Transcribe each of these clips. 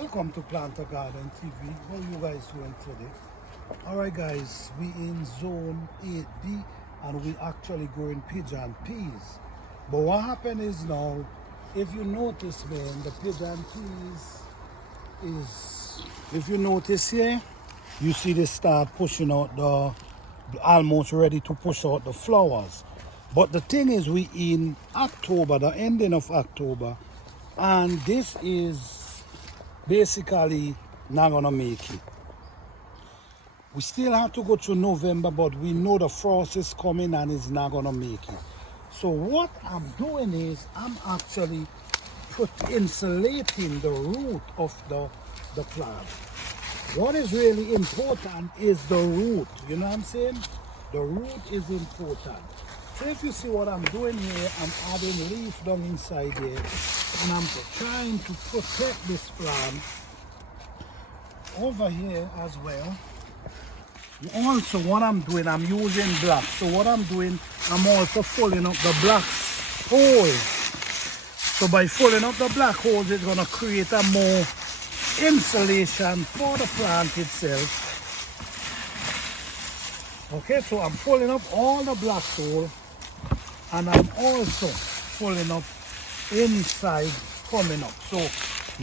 Welcome to Planter Garden TV. How you guys doing today? Alright guys, we in zone 8B and we actually growing pigeon peas. But what happened is now, if you notice man, the pigeon peas is, if you notice here, you see they start pushing out the, almost ready to push out the flowers. But the thing is we in October, the ending of October, and this is basically not gonna make it. We still have to go to November, but we know the frost is coming and it's not gonna make it. So what I'm doing is I'm actually insulating the root of the plant. What is really important is the root, you know what I'm saying? The root is important. So if you see what I'm doing here, I'm adding leaf down inside here and I'm trying to protect this plant over here as well. Also what I'm doing, I'm using blocks. So what I'm doing, I'm also filling up the blocks holes. So by filling up the black holes, it's gonna create a more insulation for the plant itself. Okay, so I'm filling up all the black holes and I'm also filling up inside coming up. So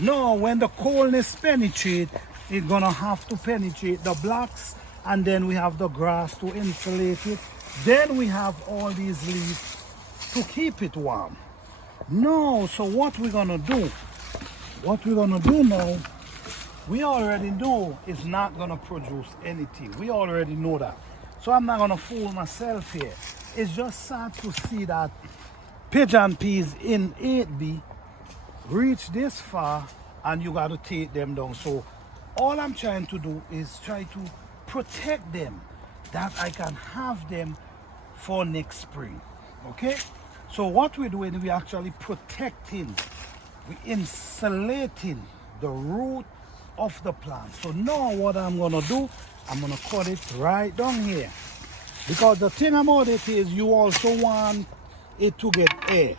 now when the coldness penetrates, it's gonna have to penetrate the blocks, and then we have the grass to insulate it. Then we have all these leaves to keep it warm. No, so what we're gonna do? What we're gonna do now, we already know it's not gonna produce anything. We already know that. So I'm not gonna fool myself here. It's just sad to see that pigeon peas in 8B reach this far and you got to take them down. So all I'm trying to do is try to protect them, that I can have them for next spring. Okay, so what we're doing, we're actually protecting, we're insulating the root of the plant. So now what I'm gonna do, I'm gonna cut it right down here, because the thing about it is you also want it to get air.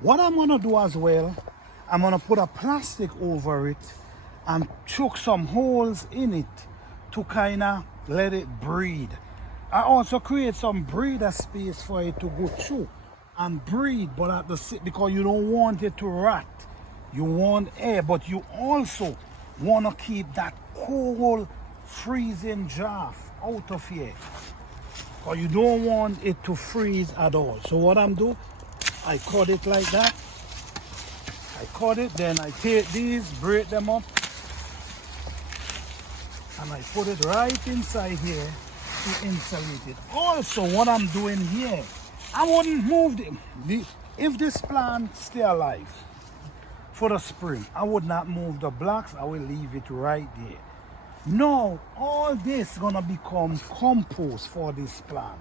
What I'm gonna do as well, I'm gonna put a plastic over it and choke some holes in it to kind of let it breathe. I also create some breather space for it to go through and breathe, but at the because you don't want it to rot. You want air, but you also want to keep that cold freezing draft out of here, because you don't want it to freeze at all. So what I'm doing, I cut it like that. I cut it, then I take these, break them up, and I put it right inside here to insulate it. Also, what I'm doing here, I wouldn't move them. If this plant stay alive for the spring, I would not move the blocks. I will leave it right there. No, all this is gonna become compost for this plant.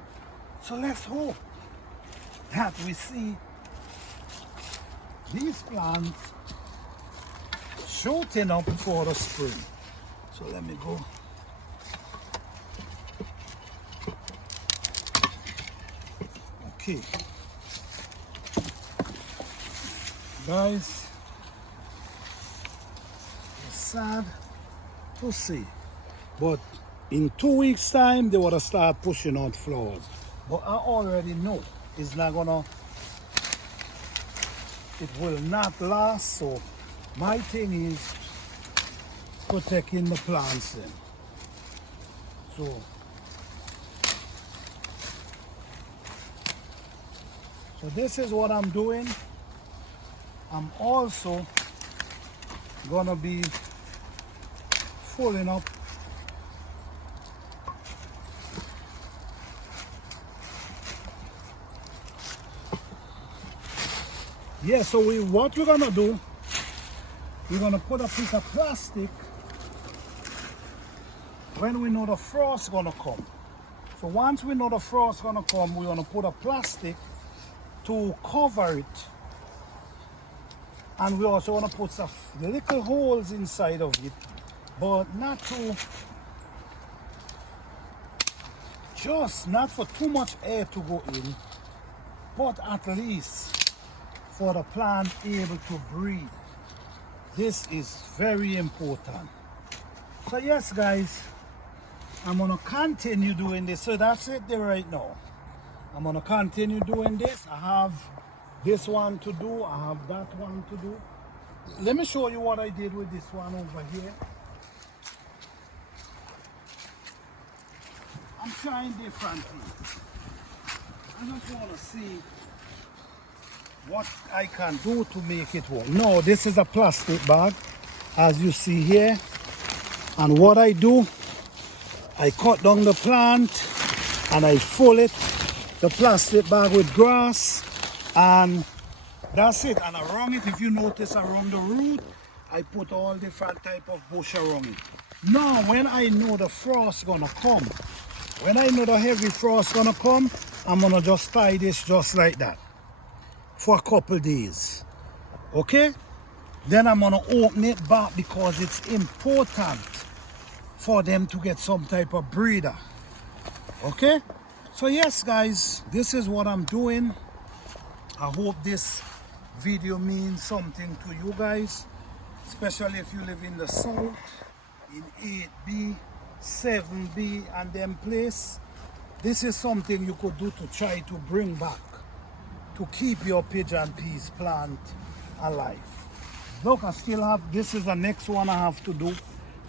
So let's hope that we see these plants shooting up for the spring. So let me go. Okay. Guys, it's sad to see, but in 2 weeks time they want to start pushing out flowers. But I already know it's not gonna, it will not last. So my thing is protecting the plants then. So this is what I'm doing. I'm also gonna be filling up so what we're gonna do, we're gonna put a piece of plastic when we know the frost gonna come. So once we know the frost gonna come, we're gonna put a plastic to cover it, and we also want to put some little holes inside of it, but not to, just not for too much air to go in, but at least for the plant able to breathe. This is very important. So yes guys, I'm gonna continue doing this. So that's it there right now. I'm gonna continue doing this. I have this one to do, I have that one to do. Let me show you what I did with this one over here. I'm trying different things. I just want to see what I can do to make it work. No, this is a plastic bag, as you see here. And what I do, I cut down the plant and I full it, the plastic bag with grass, and that's it. And around it, if you notice around the root, I put all different type of bush around it. Now, when I know the frost gonna come, when I know the heavy frost gonna come, I'm gonna just tie this just like that for a couple days. Okay? Then I'm gonna open it back because it's important for them to get some type of breather. Okay? So yes guys, this is what I'm doing. I hope this video means something to you guys, especially if you live in the south, in 8B, 7B and them place. This is something you could do to try to bring back, to keep your pigeon peas plant alive. Look, I still have, this is the next one I have to do.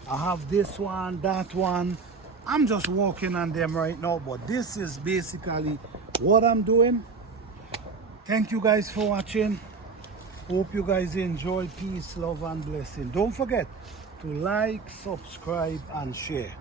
I have this one, that one. I'm just working on them right now, but this is basically what I'm doing. Thank you guys for watching. Hope you guys enjoy. Peace, love and blessing. Don't forget to like, subscribe and share.